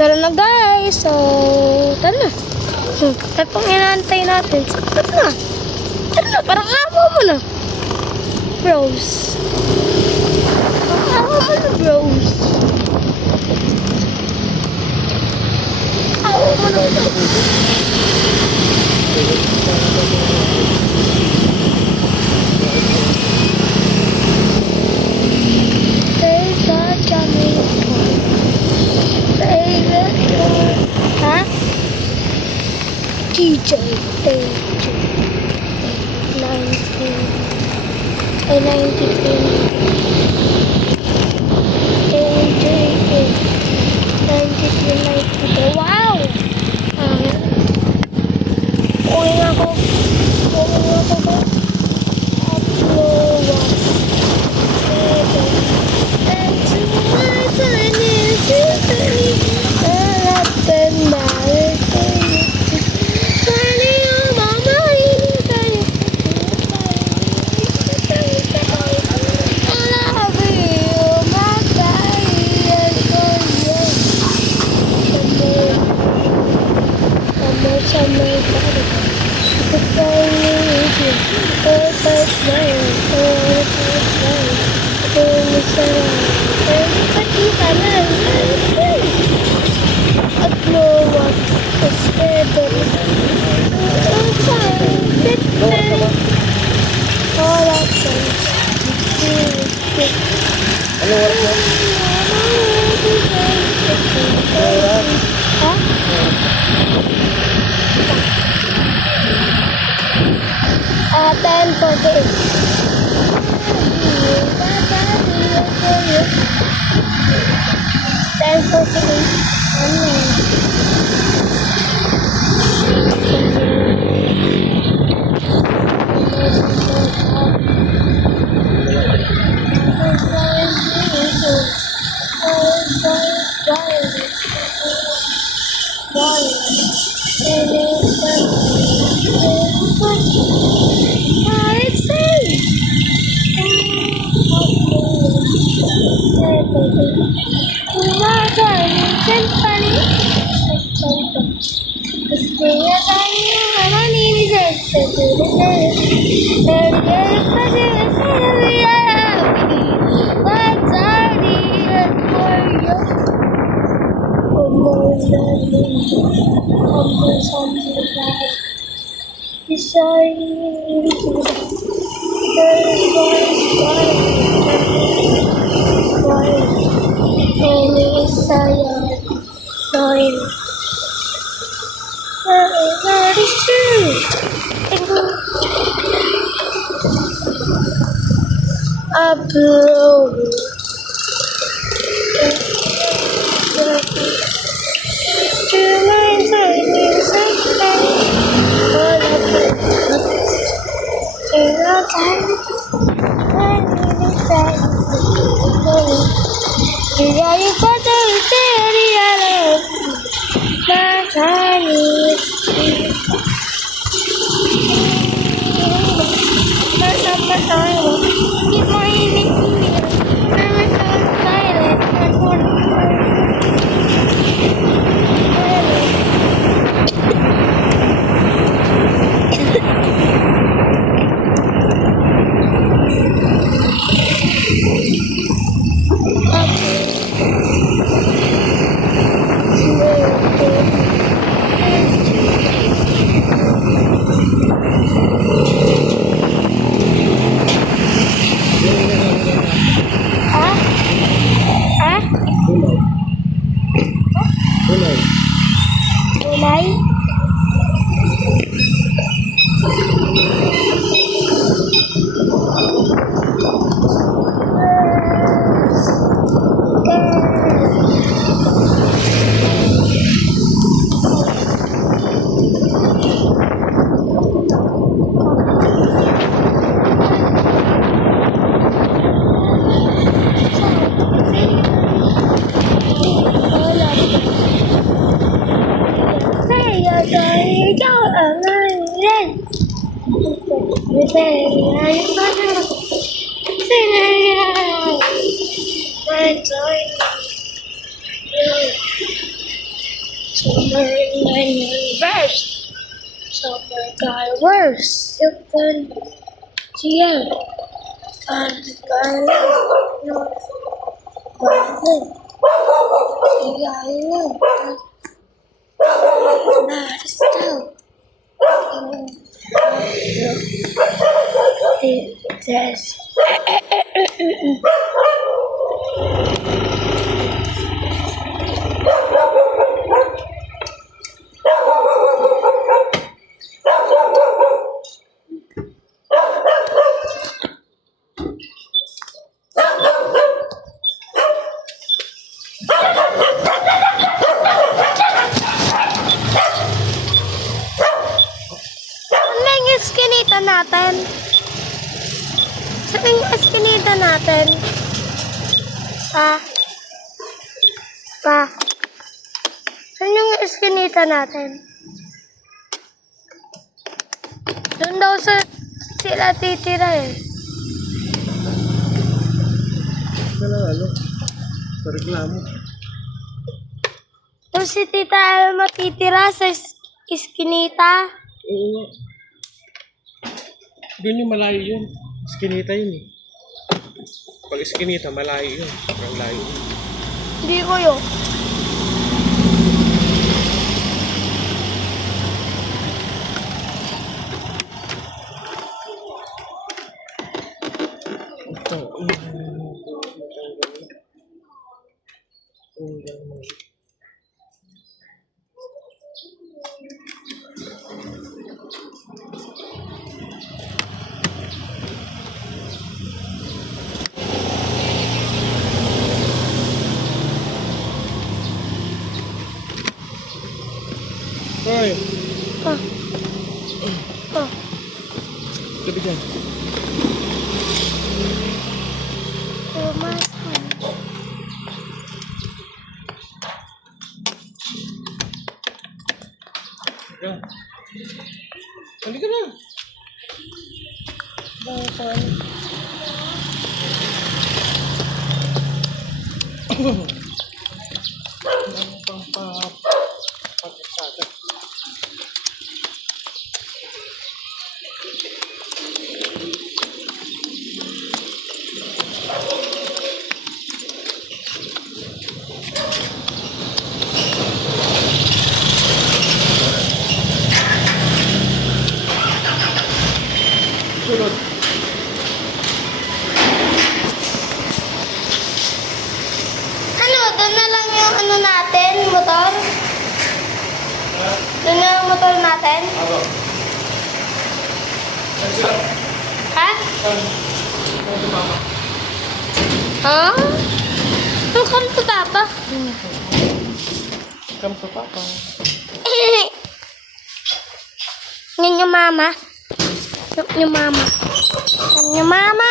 Tara na guys. So, tara na. At pang inaantay natin. So, tara na. Tara na, parang awa mo na. Bros. Parang awa mo na, bros. Awa mo na, bros. DJ 93 wow! Okay nga ako ba? Upload Ano oras mo? Ha? เ Summer in my universe. Summer got worse. You can see it. And no. Berlin. The island. Not still. It says. Ano yung eskinita natin? Saan yung eskinita natin? Pa? Saan yung eskinita natin? Doon daw sila titira eh. Ano? Sa reklamo. Doon si Tita Elma titira sa eskinita. Oo. Doon yung malayo yun. Iskinita yun eh. Pag iskinita, malayo yun. Ang layo. Hindi ko yun. Hoy! Ah. Ah. Gabi dyan. Pumasan. Halika. Halika na. Bakit? Patisada. Sunod. Ano, doon na lang yung ano natin, motor? Doon na yung motor natin? Ako. Ha? Ha? Welcome to Papa. Come to Papa. Yan yung mama. Yan yung mama. Yan yung mama.